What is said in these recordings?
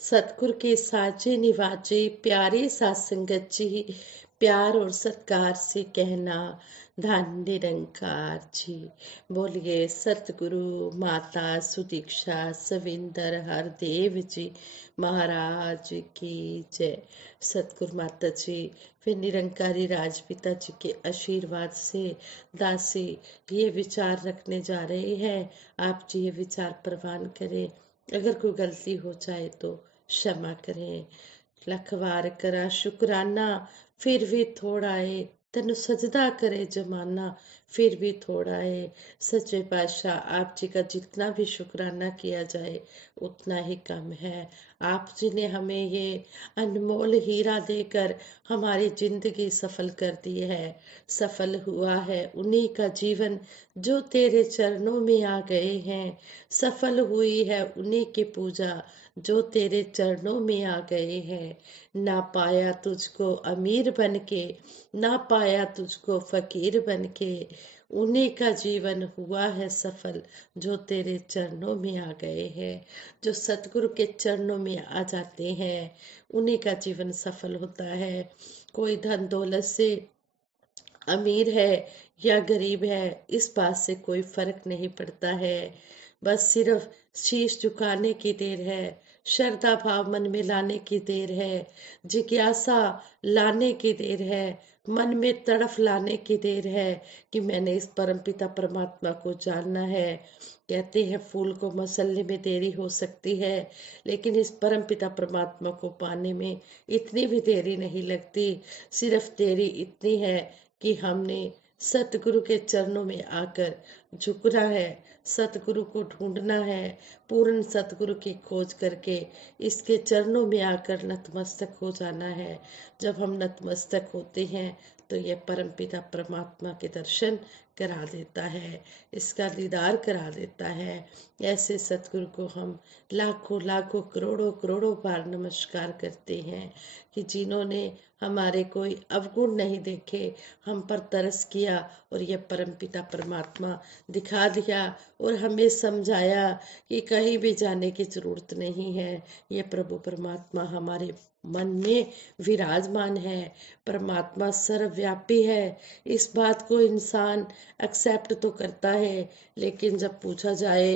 सतगुर के साचे निवाजे प्यारे साथ संगत जी, प्यार और सत्कार से कहना धन निरंकार जी। बोलिए सतगुरु माता सुदीक्षा सविंदर हरदेव जी महाराज की जय। सतगुरु माता जी फिर निरंकारी राजपिता जी के आशीर्वाद से दासी ये विचार रखने जा रहे हैं। आप जी ये विचार प्रवान करें। अगर कोई गलती हो जाए तो क्षमा करें। लख वार करा शुकराना फिर भी थोड़ा है, तेन सजदा करे जमाना फिर भी थोड़ा है। सच्चे पातशाह आप जी का जितना भी शुकराना किया जाए उतना ही कम है। आप जी ने हमें ये अनमोल हीरा देकर हमारी जिंदगी सफल कर दी है। सफल हुआ है उन्हीं का जीवन जो तेरे चरणों में आ गए हैं। सफल हुई है उन्हीं की पूजा जो तेरे चरणों में आ गए हैं। ना पाया तुझको अमीर बन के, ना पाया तुझको फकीर बन के, उन्हीं का जीवन हुआ है सफल जो तेरे चरणों में आ गए हैं। जो सतगुरु के चरणों में आ जाते हैं उन्हीं का जीवन सफल होता है। कोई धन दौलत से अमीर है या गरीब है इस बात से कोई फर्क नहीं पड़ता है। बस सिर्फ शीश झुकाने की देर है, श्रद्धा भाव मन में लाने की देर है, जिज्ञासा लाने की देर है, मन में तड़फ लाने की देर है कि मैंने इस परमपिता परमात्मा को जानना है। कहते हैं फूल को मसलने में देरी हो सकती है, लेकिन इस परमपिता परमात्मा को पाने में इतनी भी देरी नहीं लगती। सिर्फ देरी इतनी है कि हमने सतगुरु के चरणों में आकर झुकना है, सतगुरु को ढूंढना है, पूर्ण सतगुरु की खोज करके इसके चरणों में आकर नतमस्तक हो जाना है। जब हम नतमस्तक होते हैं तो ये परमपिता परमात्मा के दर्शन करा देता है, इसका दीदार करा देता है। ऐसे सतगुरु को हम लाखों लाखों करोड़ों करोड़ों बार नमस्कार करते हैं कि जिन्होंने हमारे कोई अवगुण नहीं देखे, हम पर तरस किया और ये परमपिता परमात्मा दिखा दिया और हमें समझाया कि कहीं भी जाने की जरूरत नहीं है। ये प्रभु परमात्मा हमारे मन में विराजमान है। परमात्मा सर्वव्यापी है। इस बात को इंसान एक्सेप्ट तो करता है, लेकिन जब पूछा जाए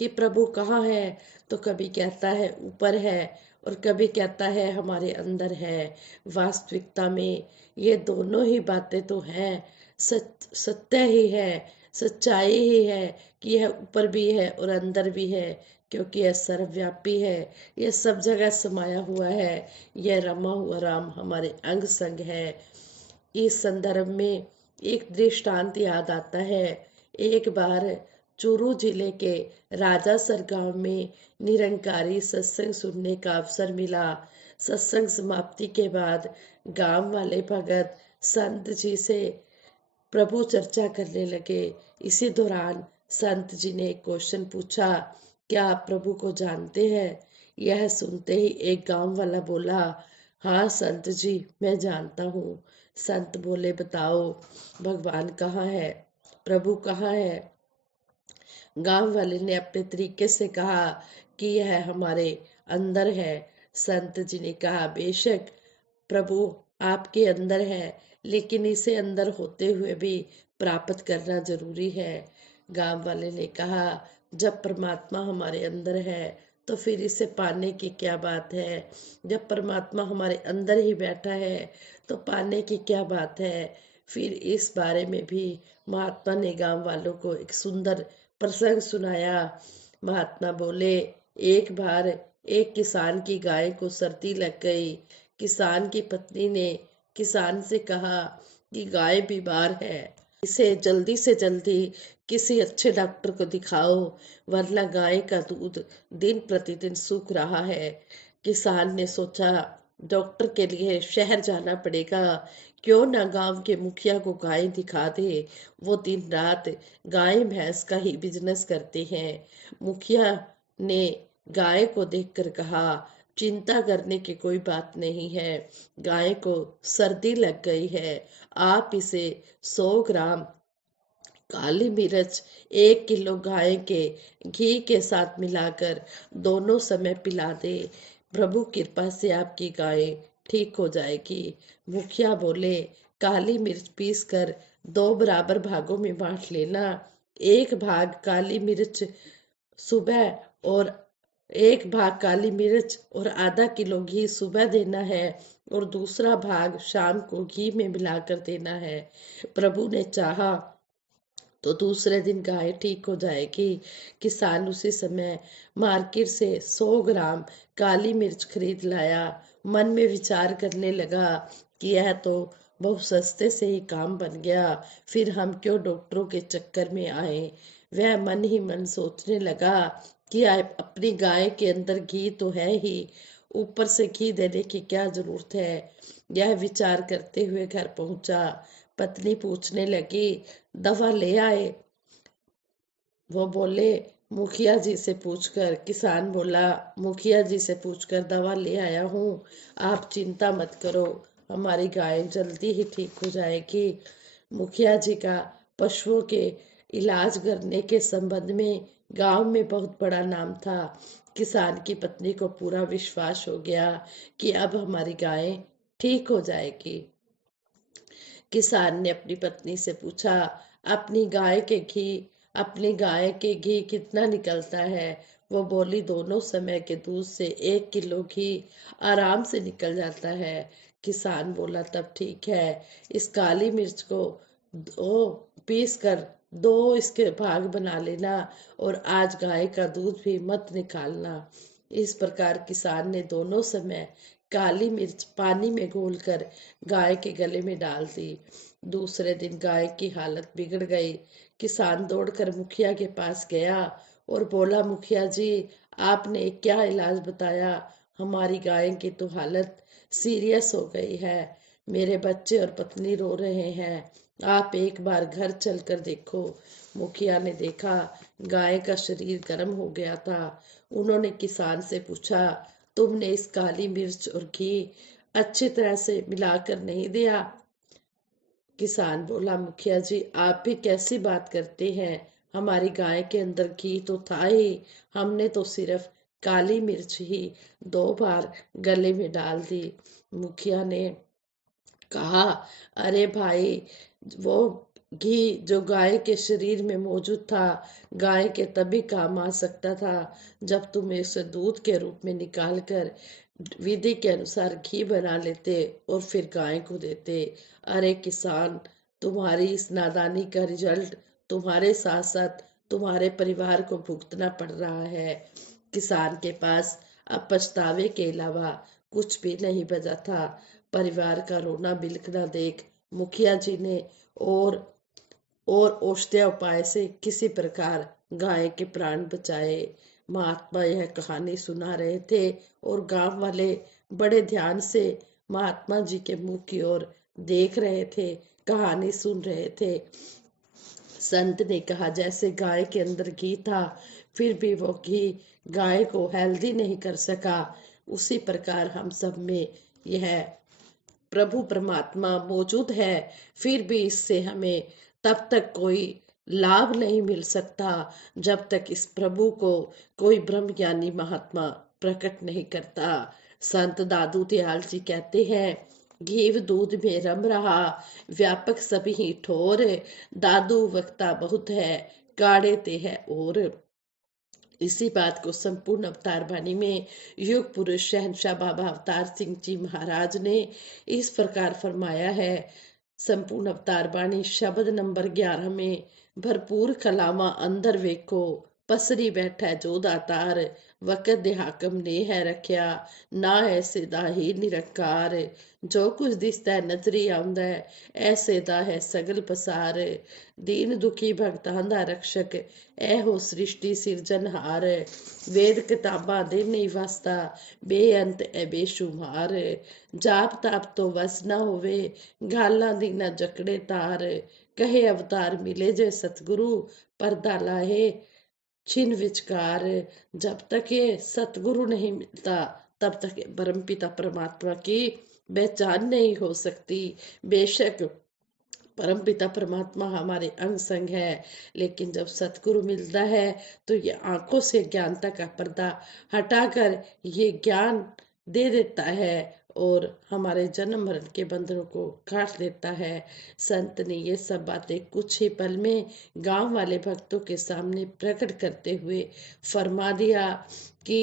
कि प्रभु कहाँ है तो कभी कहता है ऊपर है और कभी कहता है हमारे अंदर है। वास्तविकता में ये दोनों ही बातें तो हैं। सत्य ही है, सच्चाई ही है कि यह ऊपर भी है और अंदर भी है, क्योंकि यह सर्वव्यापी है। यह सब जगह समाया हुआ है। यह रमा हुआ राम हमारे अंग संग है। इस संदर्भ में एक दृष्टांत याद आता है। एक बार चूरू जिले के राजासर गांव में निरंकारी सत्संग सुनने का अवसर मिला। सत्संग समाप्ति के बाद गांव वाले भगत संत जी से प्रभु चर्चा करने लगे। इसी दौरान संत जी ने एक क्वेश्चन पूछा, क्या आप प्रभु को जानते हैं? यह सुनते ही एक गांव वाला बोला, हाँ संत जी मैं जानता हूँ। संत बोले, बताओ भगवान कहाँ है, प्रभु कहाँ है? गांव वाले ने अपने तरीके से कहा कि यह हमारे अंदर है। संत जी ने कहा, बेशक प्रभु आपके अंदर है, लेकिन इसे अंदर होते हुए भी प्राप्त करना जरूरी है। गांव वाले ने कहा, जब परमात्मा हमारे अंदर है तो फिर इसे पाने की क्या बात है? जब परमात्मा हमारे अंदर ही बैठा है तो पाने की क्या बात है? फिर इस बारे में भी महात्मा ने गांव वालों को एक सुंदर प्रसंग सुनाया। महात्मा बोले, एक बार एक किसान की गाय को सर्दी लग गई। किसान की पत्नी ने किसान से कहा कि गाय बीमार है, इसे जल्दी से जल्दी किसी अच्छे डॉक्टर को दिखाओ, वरना गाय का दूध दिन प्रतिदिन सूख रहा है। किसान ने सोचा, डॉक्टर के लिए शहर जाना पड़ेगा, क्यों ना गांव के मुखिया को गाय दिखा दे। वो दिन रात गाय भैंस का ही बिजनेस करते हैं। मुखिया ने गाय को देखकर कहा, चिंता करने की कोई बात नहीं है, गाय को सर्दी लग गई है, आप इसे 100 ग्राम काली मिर्च 1 किलो गाय के घी के साथ मिलाकर दोनों समय पिला दे। प्रभु कृपा से आपकी गाय ठीक हो जाएगी। मुखिया बोले, काली मिर्च पीस कर 2 बराबर भागों में बांट लेना। एक भाग काली मिर्च सुबह और 1 भाग काली मिर्च और ½ किलो घी सुबह देना है और दूसरा भाग शाम को घी में मिलाकर देना है। प्रभु ने चाहा तो दूसरे दिन गाय ठीक हो जाएगी। किसान उसी समय मार्केट से 100 ग्राम काली मिर्च खरीद लाया। मन में विचार करने लगा कि यह तो बहुत सस्ते से ही काम बन गया, फिर हम क्यों डॉक्टरों के चक्कर में आए। वह मन ही मन सोचने लगा कि अपनी गाय के अंदर घी तो है ही, ऊपर से घी देने की क्या जरूरत है। यह विचार करते हुए घर पहुंचा। पत्नी पूछने लगी, दवा ले आए? वो बोले, मुखिया जी से पूछकर। किसान बोला, मुखिया जी से पूछकर दवा ले आया हूँ, आप चिंता मत करो, हमारी गाय जल्दी ही ठीक हो जाएगी। मुखिया जी का पशुओं के इलाज करने के संबंध में गांव में बहुत बड़ा नाम था। किसान की पत्नी को पूरा विश्वास हो गया कि अब हमारी गाय ठीक हो जाएगी। किसान ने अपनी पत्नी से पूछा, अपनी गाय के घी अपनी गाय के घी कितना निकलता है? वो बोली, दोनों समय के दूध से 1 किलो घी आराम से निकल जाता है। किसान बोला, तब ठीक है, इस काली मिर्च को दो पीस कर 2 इसके भाग बना लेना और आज गाय का दूध भी मत निकालना। इस प्रकार किसान ने दोनों समय काली मिर्च पानी में घोलकर गाय के गले में डाल दी। दूसरे दिन गाय की हालत बिगड़ गई। किसान दौड़कर मुखिया के पास गया और बोला, मुखिया जी, आपने क्या इलाज बताया? हमारी गाय की तो हालत सीरियस हो गई है, मेरे बच्चे और पत्नी रो रहे हैं, आप एक बार घर चलकर देखो। मुखिया ने देखा, गाय का शरीर गर्म हो गया था। उन्होंने किसान से पूछा, तुमने इस काली मिर्च और घी अच्छी तरह से मिलाकर नहीं दिया? किसान बोला, मुखिया जी, आप भी कैसी बात करते हैं, हमारी गाय के अंदर घी तो था ही, हमने तो सिर्फ काली मिर्च ही 2 बार गले में डाल दी। मुखिया ने कहा, अरे भाई, वो घी जो गाय के शरीर में मौजूद था, गाय के तभी काम आ सकता था जब तुम इसे दूध के रूप में निकाल कर विधि के अनुसार घी बना लेते और फिर गाय को देते। अरे किसान, तुम्हारी इस नादानी का रिजल्ट तुम्हारे साथ साथ तुम्हारे परिवार को भुगतना पड़ रहा है। किसान के पास अब पछतावे के अलावा कुछ भी नहीं बचा था। परिवार का रोना बिलखना देख मुखिया जी ने और औषधीय उपाय से किसी प्रकार गाय के प्राण बचाए। महात्मा यह कहानी सुना रहे थे और गांव वाले बड़े ध्यान से महात्मा जी के मुंह की ओर देख रहे थे, कहानी सुन रहे थे। संत ने कहा, जैसे गाय के अंदर घी था फिर भी वो घी गाय को हेल्दी नहीं कर सका, उसी प्रकार हम सब में यह प्रभु परमात्मा मौजूद है, फिर भी इससे हमें तब तक कोई लाभ नहीं मिल सकता जब तक इस प्रभु को कोई ब्रह्म ज्ञानी महात्मा प्रकट नहीं करता। संत दादू दयाल जी कहते हैं, घीव दूध में रम रहा, व्यापक सभी ही ठोर, दादू वक्ता बहुत है, काढ़े ते है और। इसी बात को संपूर्ण अवतार वाणी में युग पुरुष शहनशाह बाबा अवतार सिंह जी महाराज ने इस प्रकार फरमाया है। संपूर्ण अवतार बाणी शब्द नंबर 11 में, भरपूर कलावा अंदर वेखो, पसरी बैठा जो दातार, वकत दे हाकम ने है रखिया, ना ऐसे दा ही निरंकार, जो कुछ दिसता है नजरी आंदा है, ऐसे दा है सगल पसार, दीन दुखी भगतां दा रक्षक, ऐ हो सृष्टि सिरजनहार, वेद किताबां दे नहीं वास्ता, बेअंत ऐ बेशुमार, जाप ताप तो वस ना होवे, गालां दी ना जकड़े तार, कहे अवतार मिले जे सतगुरु, परदा लाहे छिन विचकार। जब तक ये सतगुरु नहीं मिलता तब तक ये परमपिता परमात्मा की पहचान नहीं हो सकती। बेशक परमपिता परमात्मा हमारे अंग संग है, लेकिन जब सतगुरु मिलता है तो ये आंखों से ज्ञानता का पर्दा हटाकर ये ज्ञान दे देता है और हमारे जन्म मरण के बंधनों को काट देता है। संत ने ये सब बातें कुछ ही पल में गांव वाले भक्तों के सामने प्रकट करते हुए फरमा दिया कि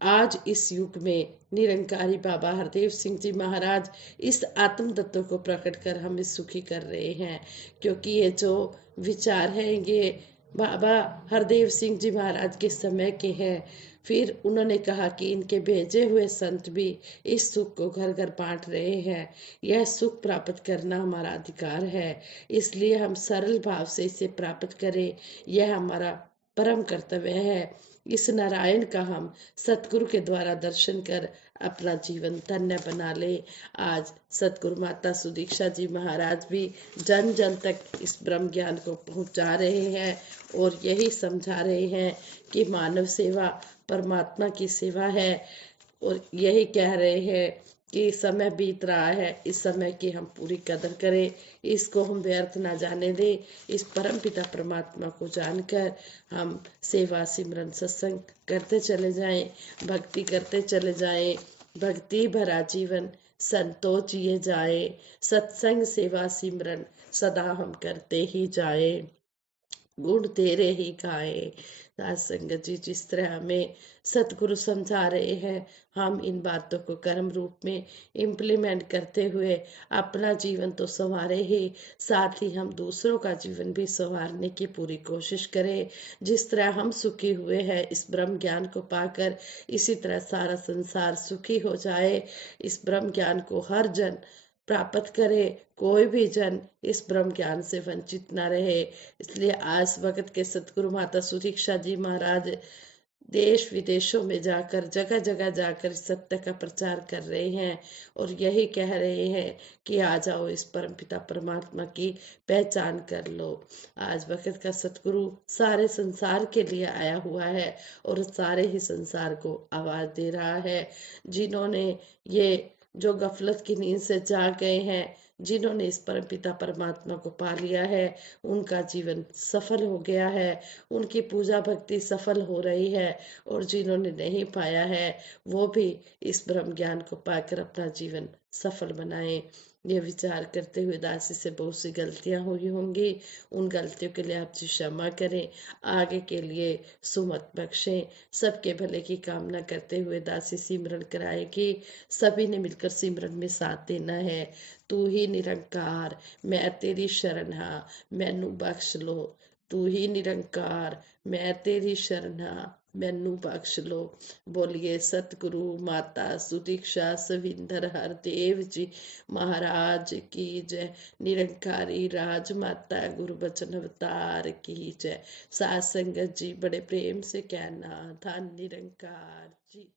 आज इस युग में निरंकारी बाबा हरदेव सिंह जी महाराज इस आत्म तत्व को प्रकट कर हमें सुखी कर रहे हैं, क्योंकि ये जो विचार है ये बाबा हरदेव सिंह जी महाराज के समय के हैं। फिर उन्होंने कहा कि इनके भेजे हुए संत भी इस सुख को घर घर बांट रहे हैं। यह सुख प्राप्त करना हमारा अधिकार है, इसलिए हम सरल भाव से इसे प्राप्त करें। यह हमारा परम कर्तव्य है। इस नारायण का हम सतगुरु के द्वारा दर्शन कर अपना जीवन धन्य बना ले। आज सतगुरु माता सुदीक्षा जी महाराज भी जन जन तक इस ब्रह्म ज्ञान को पहुंचा रहे हैं और यही समझा रहे हैं कि मानव सेवा परमात्मा की सेवा है, और यही कह रहे हैं कि समय बीत रहा है, इस समय की हम पूरी कदर करें, इसको हम व्यर्थ ना जाने दें। इस परम पिता परमात्मा को जानकर हम सेवा सिमरन सत्संग करते चले जाएं, भक्ति करते चले जाएं, भक्ति भरा जीवन संतोष जिए जाए, सत्संग सेवा सिमरन सदा हम करते ही जाए, गुण तेरे ही गाए। साध संगत जी जिस तरह हमें सतगुरु समझा रहे हैं, हम इन बातों को कर्म रूप में इम्प्लीमेंट करते हुए अपना जीवन तो संवारे ही, साथ ही हम दूसरों का जीवन भी संवारने की पूरी कोशिश करें। जिस तरह हम सुखी हुए हैं इस ब्रह्म ज्ञान को पाकर, इसी तरह सारा संसार सुखी हो जाए। इस ब्रह्म ज्ञान को हर जन प्राप्त करे, कोई भी जन इस ब्रह्म ज्ञान से वंचित ना रहे। इसलिए आज वक्त के सतगुरु माता सुदीक्षा जी महाराज देश विदेशों में जाकर जगह जगह जाकर सत्य का प्रचार कर रहे हैं और यही कह रहे हैं कि आ जाओ इस परमपिता परमात्मा की पहचान कर लो। आज वक्त का सतगुरु सारे संसार के लिए आया हुआ है और सारे ही संसार को आवाज दे रहा है। जिन्होंने ये जो गफलत की नींद से जाग गए हैं, जिन्होंने इस परमपिता परमात्मा को पा लिया है, उनका जीवन सफल हो गया है, उनकी पूजा भक्ति सफल हो रही है, और जिन्होंने नहीं पाया है वो भी इस ब्रह्म ज्ञान को पाकर अपना जीवन सफल बनाए। ये विचार करते हुए दासी से बहुत सी गलतियां हुई होंगी, उन गलतियों के लिए आप जी क्षमा करें, आगे के लिए सुमत बख्शें। सबके भले की कामना करते हुए दासी सिमरन कराएगी। सभी ने मिलकर सिमरन में साथ देना है। तू ही निरंकार मैं तेरी शरण हाँ, मैनू बख्श लो। तू ही निरंकार मैं तेरी शरण हाँ, मैनू बख्श लो। बोलिए सतगुरु माता सुदीक्षा सविंदर हरदेव जी महाराज की जय। निरंकारी राजमाता गुरु बचन अवतार की जय। साध संगत जी बड़े प्रेम से कहना धन निरंकार जी।